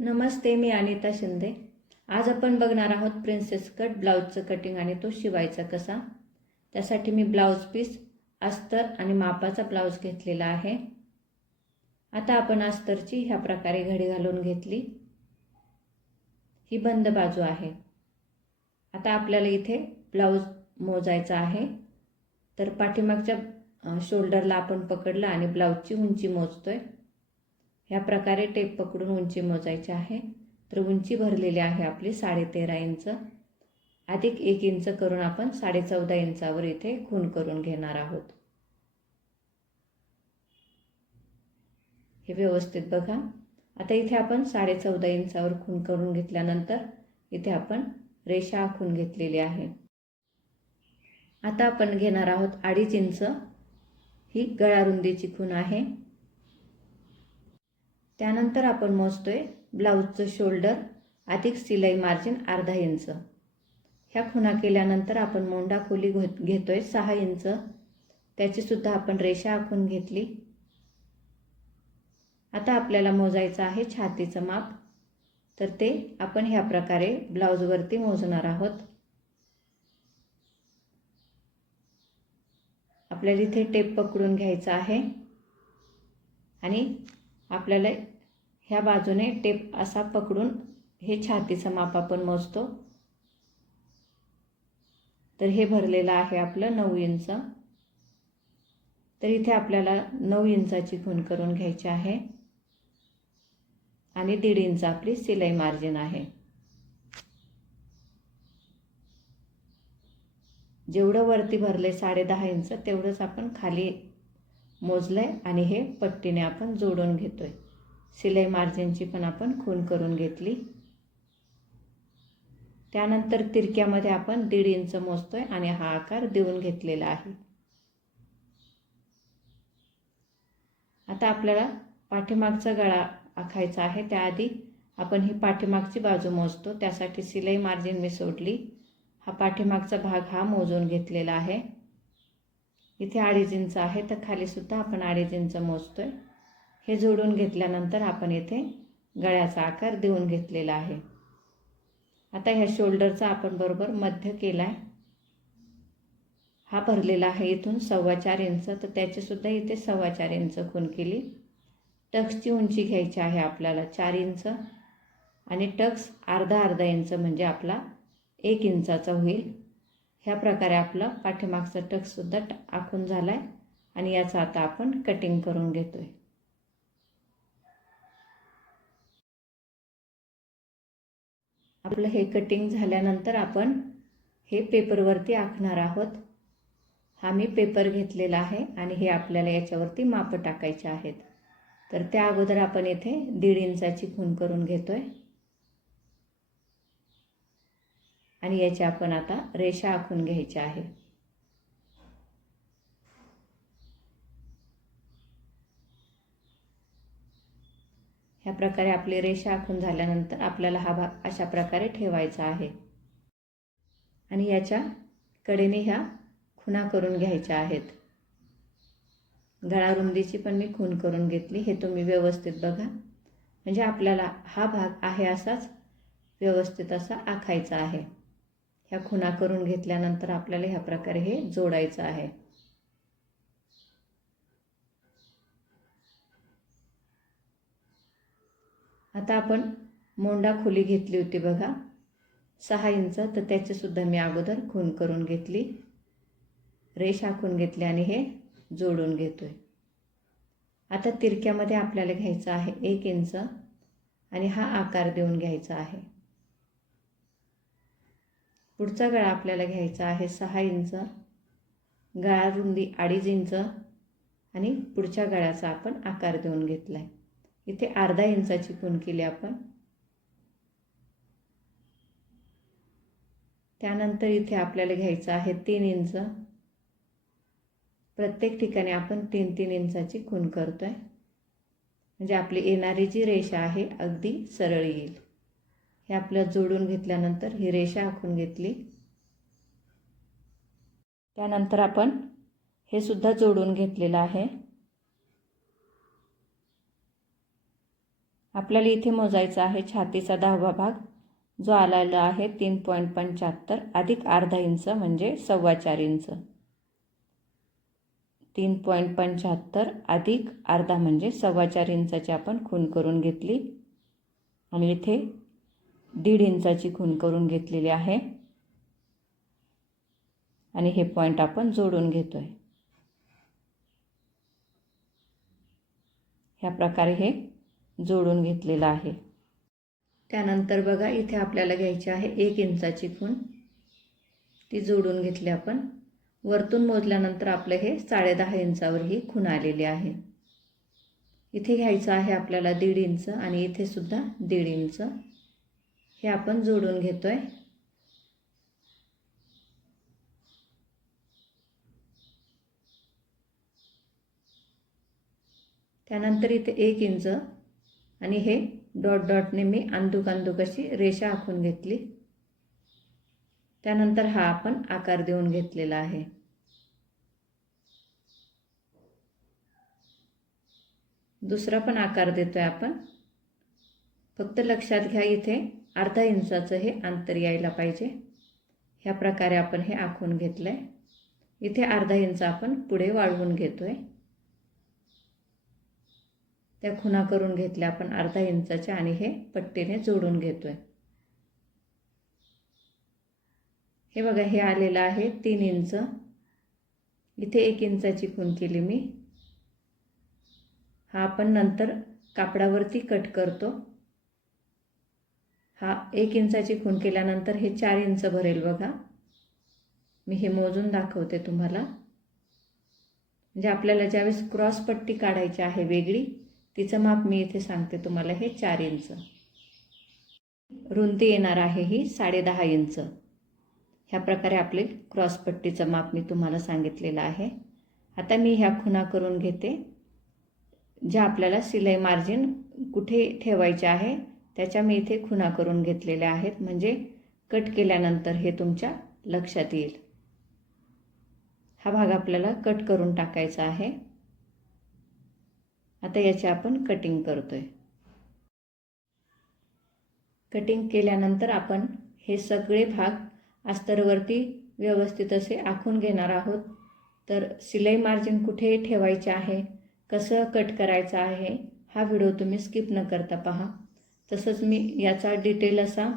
नमस्ते, मी अनिता शिंदे। आज आपण बघणार आहोत प्रिन्सेस कट ब्लाउजचं कटिंग आणि तो शिवायचा कसा। त्यासाठी मी ब्लाउज पीस, अस्तर आणि मापाचा ब्लाउज घेतलेला आहे। आता आपण अस्तरची ह्या प्रकारे घडी घालून घेतली। ही बंद बाजू आहे। आता आपल्याला इथे ब्लाउज मोजायचा आहे। तर पाठीमागच्या शोल्डरला आपण पकडलं आणि ब्लाउजची उंची मोजतोय। ह्या प्रकारे टेप पकडून उंची मोजायची आहे। तर उंची भरलेली आहे आपली 13.5 इंच, अधिक 1 इंच करून आपण 14.5 इंचावर इथे खूण करून घेणार आहोत। हे व्यवस्थित बघा। आता इथे आपण 14.5 इंचावर खूण करून घेतल्यानंतर इथे आपण रेषा आखून घेतलेली आहे। आता आपण घेणार आहोत 2.5 इंच, ही गळा रुंदीची खूण आहे। त्यानंतर आपण मोजतोय ब्लाउजचं शोल्डर अधिक सिलाई मार्जिन अर्धा इंच। ह्या खुणा केल्यानंतर आपण मोंढा खोली घेतोय 6 इंच, त्याची सुद्धा आपण रेषा आखून घेतली। आता आपल्याला मोजायचं आहे छातीचं माप। तर ते आपण ह्या प्रकारे ब्लाउजवरती मोजणार आहोत। आपल्याला इथे टेप पकडून घ्यायचा आहे आणि आपल्याला ह्या बाजूने टेप असा पकडून हे छातीचं माप आपण मोजतो। तर हे भरलेलं आहे आपलं 9 इंच। तर इथे आपल्याला 9 इंचाची खूण करून घ्यायची आहे आणि 1.5 इंच आपली सिलाई मार्जिन आहे। जेवढं वरती भरले 10.5 इंच तेवढंच आपण खाली मोजलंय आणि हे पट्टीने आपण जोडून घेतोय। सिलाई मार्जिनची पण आपण खूण करून घेतली। त्यानंतर तिरक्यामध्ये आपण 1.5 इंच मोजतोय आणि हा आकार देऊन घेतलेला आहे। आता आपल्याला पाठीमागचा गळा आखायचा आहे। त्याआधी आपण ही पाठीमागची बाजू मोजतो। त्यासाठी सिलाई मार्जिन मी सोडली। हा पाठीमागचा भाग हा मोजून घेतलेला आहे। इथे 2.5 इंच आहे, तर खाली सुद्धा आपण 2.5 इंच मोजतोय। हे जोडून घेतल्यानंतर आपण इथे गळ्याचा आकार देऊन घेतलेला आहे। आता ह्या शोल्डरचा आपण बरोबर मध्य केलाय। हा भरलेला आहे इथून 4.25 इंच, तर त्याची सुद्धा इथे 4.25 इंच खूण केली। टक्सची उंची घ्यायची आहे आपल्याला 4 इंच आणि टक्स अर्धा इंच म्हणजे आपला 1 इंचाचा होईल। ह्या प्रकारे आपला पाठीमागचा टक्स सुद्धा आखून झालाय आणि याचा आता आपण कटिंग करून घेतोय। आपलं हे कटिंग झाल्यानंतर आपण हे पेपरवरती आखणार आहोत। हा मी पेपर घेतलेला आहे आणि हे आपल्याला याच्यावरती माप टाकायचे आहेत। तर त्या अगोदर आपण इथे 1.5 इंचाची खूण करून घेतोय आणि याची आपण आता रेषा आखून घ्यायची आहे। ह्या प्रकारे आपली रेषा आखून झाल्यानंतर आपल्याला हा भाग अशा प्रकारे ठेवायचा आहे आणि याच्या कडेने ह्या खुणा करून घ्यायच्या आहेत। गळा रुंदीची पण मी खूण करून घेतली। हे तुम्ही व्यवस्थित बघा, म्हणजे आपल्याला हा भाग आहे असाच व्यवस्थित असा आखायचा आहे। ह्या खुणा करून घेतल्यानंतर आपल्याला ह्या प्रकारे हे जोडायचं आहे। आता आपण मोंढा खोली घेतली होती बघा 6 इंच, तर त्याची सुद्धा मी अगोदर खूण करून घेतली, रेषा आखून घेतली आणि हे जोडून घेतोय। आता तिरक्यामध्ये आपल्याला घ्यायचा आहे 1 इंच आणि हा आकार देऊन घ्यायचा आहे। पुढचा गळा आपल्याला घ्यायचा आहे 6 इंच, गळा रुंदी 2.5 इंच आणि पुढच्या गळ्याचा आपण आकार देऊन घेतलाय। इथे अर्धा इंचाची खूण केली आपण। त्यानंतर इथे आपल्याला घ्यायचं आहे 3 इंच। प्रत्येक ठिकाणी आपण 3-3 इंचाची खूण करतोय, म्हणजे आपली येणारी जी रेषा आहे अगदी सरळ येईल। हे आपलं जोडून घेतल्यानंतर ही रेषा आखून घेतली। त्यानंतर आपण हे सुद्धा जोडून घेतलेलं आहे। आपल्याला इथे मोजायचा आहे छातीचा 10वा भाग, जो आलेला आहे 3.75 अधिक अर्धा इंच म्हणजे 4.25 इंच. 3.75 अधिक अर्धा म्हणजे 4.25 इंचाची आपण खूण करून घेतली आणि इथे 1.5 इंचाची खूण करून घेतलेली आहे आणि हे पॉइंट आपण जोडून घेतोय. ह्या प्रकारे हे जोडून घेतलेलं आहे. त्यानंतर बघा इथे आपल्याला घ्यायची आहे 1 इंचाची खूण, ती जोडून घेतली आपण. वरतून मोजल्यानंतर आपलं हे 10.5 इंचावर ही खूण आलेली आहे. इथे घ्यायचं आहे आपल्याला 1.5 इंच आणि इथे सुद्धा 1.5 इंच, हे आपण जोडून घेतोय. त्यानंतर इथे 1 इंच आणि हे डॉट डॉटने मी अंदुक अशी रेषा आखून घेतली. त्यानंतर हा आपण आकार देऊन घेतलेला आहे. दुसरा पण आकार देतोय आपण. फक्त लक्षात घ्या इथे अर्धा इंचाचं हे अंतर यायला पाहिजे. ह्या प्रकारे आपण हे आखून घेतलंय. इथे अर्धा इंच आपण पुढे वाढवून घेतोय. त्या खुणा करून घेतल्या आपण अर्धा इंचाच्या आणि हे पट्टीने जोडून घेतोय. हे बघा हे आलेलं आहे 3 इंच. इथे 1 इंचाची खूण केली मी. हा आपण नंतर कापडावरती कट करतो. हा 1 इंचाची खूण केल्यानंतर हे 4 इंच भरेल बघा. मी हे मोजून दाखवते तुम्हाला. म्हणजे आपल्याला ज्यावेळेस क्रॉस पट्टी काढायची आहे वेगळी, तिचं माप मी इथे सांगते तुम्हाला. हे 4 इंच. रुंदी येणार आहे ही 10.5 इंच. ह्या प्रकारे आपले क्रॉस पट्टीचं माप मी तुम्हाला सांगितलेलं आहे. आता मी ह्या खुणा करून घेते. ज्या आपल्याला शिलाई मार्जिन कुठे ठेवायचे आहे त्याच्या मी इथे खुणा करून घेतलेल्या आहेत, म्हणजे कट केल्यानंतर हे तुमच्या लक्षात येईल. हा भाग आपल्याला कट करून टाकायचा आहे. आता याची आपण कटिंग करतोय. कटिंग केल्यानंतर आपण हे सगळे भाग अस्तरवरती व्यवस्थित असे आखून घेणार आहोत. तर शिलाई मार्जिन कुठे ठेवायचे आहे, कसं कट करायचं आहे, हा व्हिडिओ तुम्ही स्किप न करता पहा. तसंच मी याचा डिटेल असा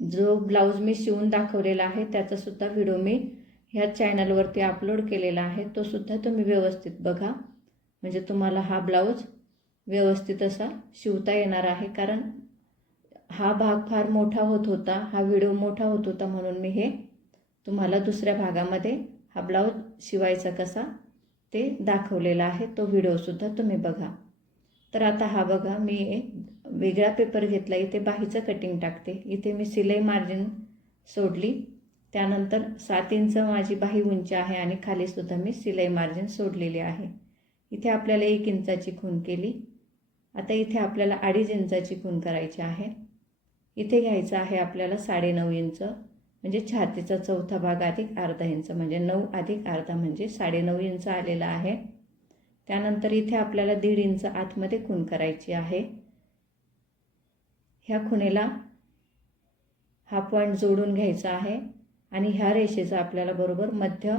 जो ब्लाऊज मी शिवून दाखवलेला आहे त्याचा सुद्धा व्हिडिओ मी ह्या चॅनलवरती अपलोड केलेला आहे. तो सुद्धा तुम्ही व्यवस्थित बघा, म्हणजे तुम्हाला हा ब्लाऊज व्यवस्थित असा शिवता येणार आहे. कारण हा भाग फार मोठा होत होता, हा व्हिडिओ मोठा होत होता, म्हणून मी हे तुम्हाला दुसऱ्या भागामध्ये हा ब्लाऊज शिवायचा कसा ते दाखवलेला आहे. तो व्हिडिओसुद्धा तुम्ही बघा. तर आता हा बघा मी एक वेगळा पेपर घेतला. इथे बाहीचं कटिंग टाकते. इथे मी शिलाई मार्जिन सोडली. त्यानंतर 7 इंच माझी बाही उंची आहे आणि खालीसुद्धा मी शिलाई मार्जिन सोडलेली आहे. इथे आपल्याला 1 इंचाची खूण केली. आता इथे आपल्याला 2.5 इंचाची खूण करायची आहे. इथे घ्यायचं आहे आपल्याला 9.5 इंच, म्हणजे छातीचा चौथा भाग अधिक अर्धा इंच, म्हणजे 9 अधिक अर्धा म्हणजे 9.5 इंच आलेला आहे. त्यानंतर इथे आपल्याला 1.5 इंच आतमध्ये खूण करायची आहे. ह्या खुणेला हा पॉईंट जोडून घ्यायचा आहे आणि ह्या रेषेचा आपल्याला बरोबर मध्य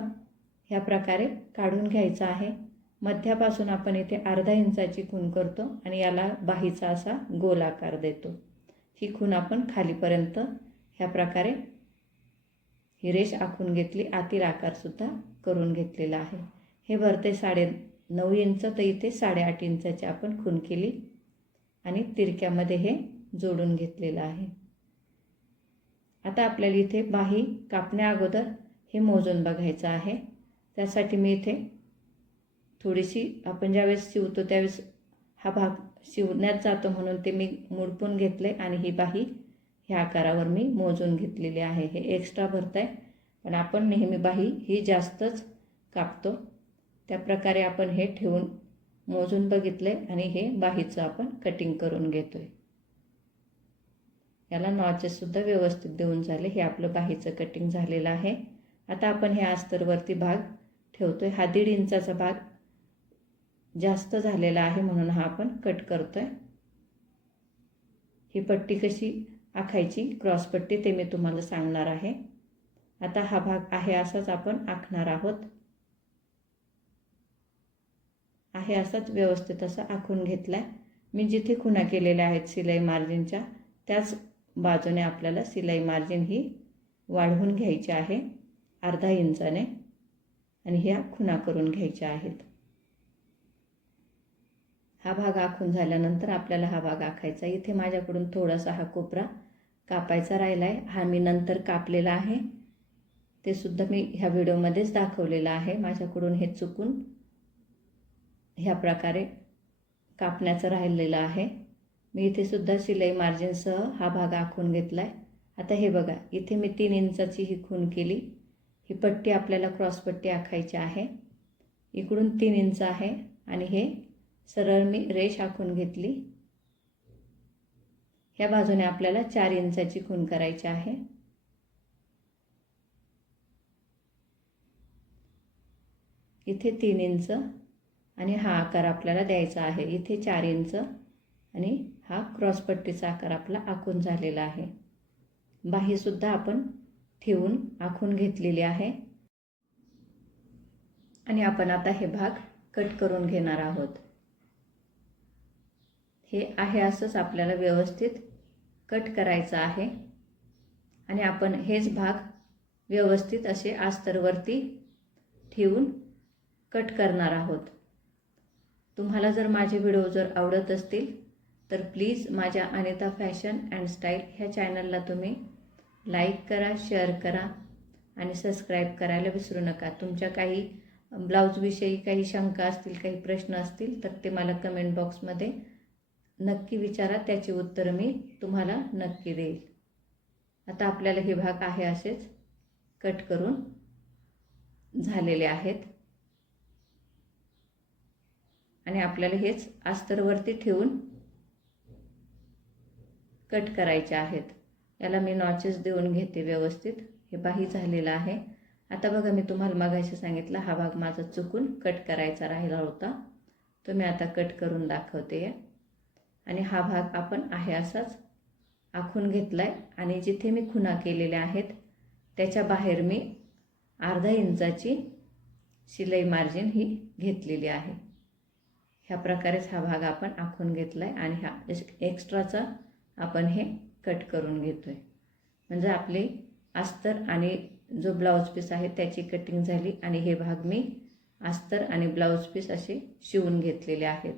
ह्या प्रकारे काढून घ्यायचा आहे. मध्यापासून आपण इथे अर्धा इंचाची खूण करतो आणि याला बाहीचा असा गोल आकार देतो. ही खूण आपण खालीपर्यंत ह्या प्रकारे ही रेष आखून घेतली. आतील आकारसुद्धा करून घेतलेला आहे. हे भरते 9.5 इंच, तर इथे 8.5 इंचाची आपण खूण केली आणि तिरक्यामध्ये हे जोडून घेतलेलं आहे. आता आपल्याला इथे बाही कापण्या अगोदर हे मोजून बघायचं आहे. त्यासाठी मी इथे थोडीशी आपण ज्यावेळेस शिवतो त्यावेळेस हा भाग शिवण्यात जातो म्हणून ते मी मुडपून घेतले आणि ही बाही ह्या आकारावर मी मोजून घेतलेली आहे. हे एक्स्ट्रा भरताय, पण आपण नेहमी बाही ही जास्तच कापतो. त्या प्रकारे आपण हे ठेवून मोजून बघितले आणि हे बाहीचं आपण कटिंग करून घेतोय. याला नॉचेस सुद्धा व्यवस्थित देऊन झाले. हे आपलं बाहीचं कटिंग झालेलं आहे. आता आपण हे अस्तरवरती भाग ठेवतोय. हा 1.5 इंचाचा भाग जास्त झालेला आहे म्हणून हा आपण कट करतोय. ही पट्टी कशी आखायची, क्रॉस पट्टी, ते मी तुम्हाला सांगणार आहे. आता हा भाग आहे असाच आपण आखणार आहोत. आहे असाच व्यवस्थित असा आखून घेतलाय. मी जिथे खुणा केलेल्या आहेत शिलाई मार्जिनच्या त्याच बाजूने आपल्याला शिलाई मार्जिन ही वाढवून घ्यायची आहे अर्धा इंचाने आणि ह्या खुणा करून घ्यायच्या आहेत. हा भाग आखून झाल्यानंतर आपल्याला हा भाग आखायचा. इथे माझ्याकडून थोडासा हा कोपरा कापायचा राहिला आहे. हा मी नंतर कापलेला आहे, ते सुद्धा मी ह्या व्हिडिओमध्येच दाखवलेलं आहे. माझ्याकडून हे चुकून ह्या प्रकारे कापण्याचं राहिलेलं आहे. मी इथे सुद्धा शिलाई मार्जिनसह हा भाग आखून घेतला आहे. आता हे बघा, इथे मी 3 इंचाची ही खूण केली. ही पट्टी आपल्याला क्रॉस पट्टी आखायची आहे. इकडून 3 इंच आहे आणि हे सरळ मी रेष आखून घेतली. ह्या बाजूने आपल्याला 4 इंचाची खूण करायची आहे. इथे 3 इंच आणि हा आकार आपल्याला द्यायचा आहे. इथे 4 इंच आणि हा क्रॉस पट्टीचा आकार आपला आखून झालेला आहे. बाही सुद्धा आपण ठेवून आखून घेतलेली आहे आणि आपण आता हे भाग कट करून घेणार आहोत. हे आहे असंच आपल्याला व्यवस्थित कट करायचं आहे आणि आपण हेच भाग व्यवस्थित असे अस्तरवरती ठेवून कट करणार आहोत. तुम्हाला जर माझे व्हिडिओ जर आवडत असतील तर प्लीज माझ्या अनिता फॅशन अँड स्टाईल ह्या चॅनलला तुम्ही लाईक करा, शेअर करा आणि सबस्क्राईब करायला विसरू नका. तुमच्या काही ब्लाऊजविषयी काही शंका असतील, काही प्रश्न असतील तर ते मला कमेंट बॉक्समध्ये नक्की विचारा. त्याची उत्तरं मी तुम्हाला नक्की देईल. आता आपल्याला हे भाग आहे असेच कट करून झालेले आहेत आणि आपल्याला हेच अस्तरवरती ठेवून कट करायचे आहेत. याला मी नॉचेस देऊन घेते व्यवस्थित. हे बाही झालेला आहे. आता बघा, मी तुम्हाला मगाशी सांगितलं हा भाग माझा चुकून कट करायचा राहिला होता, तो मी आता कट करून दाखवते. आणि हा भाग आपण आहे असाच आखून घेतलाय आणि जिथे मी खुणा केलेल्या आहेत त्याच्या बाहेर मी अर्धा इंचाची शिलाई मार्जिन ही घेतलेली आहे. ह्या प्रकारेच हा भाग आपण आखून घेतलाय आणि हा एक्स्ट्राचा आपण हे कट करून घेतोय. म्हणजे आपले अस्तर आणि जो ब्लाऊज पीस आहे त्याची कटिंग झाली आणि हे भाग मी अस्तर आणि ब्लाऊज पीस असे शिवून घेतलेले आहेत.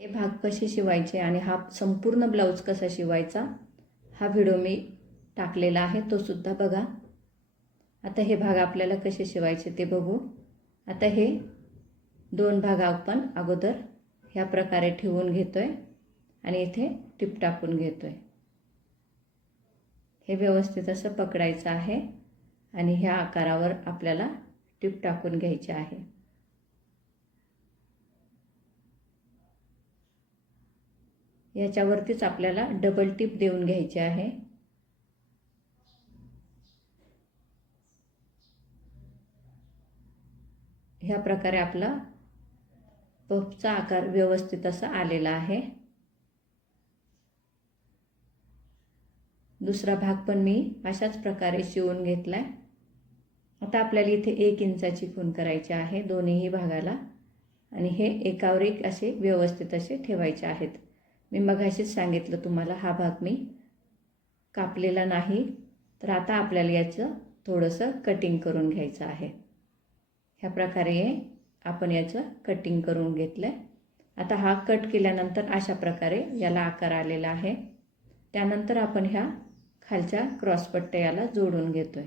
हे भाग कसे शिवायचे आणि हा संपूर्ण ब्लाऊज कसा शिवायचा हा व्हिडिओ मी टाकलेला आहे, तो सुद्धा बघा. आता हे भाग आपल्याला कसे शिवायचे ते बघू. आता हे 2 भाग आपण अगोदर ह्या प्रकारे ठेवून घेतोय आणि इथे टिप टाकून घेतोय. हे व्यवस्थित असं पकडायचं आहे आणि ह्या आकारावर आपल्याला टिप टाकून घ्यायची आहे. याच्यावरतीच आपल्याला डबल टिप देऊन घ्यायची आहे. ह्या प्रकारे आपला पफचा आकार व्यवस्थित असा आलेला आहे. दुसरा भाग पण मी अशाच प्रकारे शिवून घेतलाय. आता आपल्याला इथे 1 इंचाची खूण करायची आहे दोन्ही भागाला आणि हे एकावर एक असे व्यवस्थित असे ठेवायचे आहेत. मी मगाशीच सांगितलं तुम्हाला हा भाग मी कापलेला नाही, तर आता आपल्याला याचं थोडंसं कटिंग करून घ्यायचं आहे. ह्या प्रकारे आपण याचं कटिंग करून घेतलं. आता हा कट केल्यानंतर अशा प्रकारे याला आकार आलेला आहे. त्यानंतर आपण ह्या खालच्या क्रॉसपट्ट्या याला जोडून घेतोय.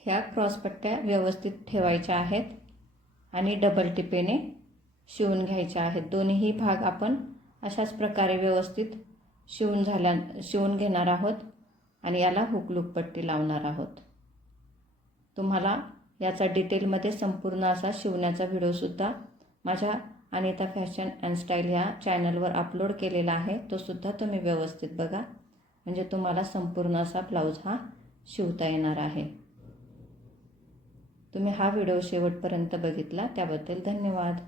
ह्या क्रॉसपट्ट्या व्यवस्थित ठेवायच्या आहेत आणि डबल टिपेने शिवून घ्यायच्या आहेत. दोन्ही भाग आपण अशाच प्रकारे व्यवस्थित शिवून घेणार आहोत आणि याला हुकलूक पट्टी लावणार आहोत. तुम्हाला याचा डिटेलमध्ये संपूर्ण असा शिवण्याचा व्हिडिओसुद्धा माझ्या अनिता फॅशन अँड स्टाईल ह्या चॅनलवर अपलोड केलेला आहे, तो सुद्धा तुम्ही व्यवस्थित बघा, म्हणजे तुम्हाला संपूर्ण असा ब्लाऊज हा शिवता येणार आहे. तुम्ही हा व्हिडिओ शेवटपर्यंत बघितला त्याबद्दल धन्यवाद.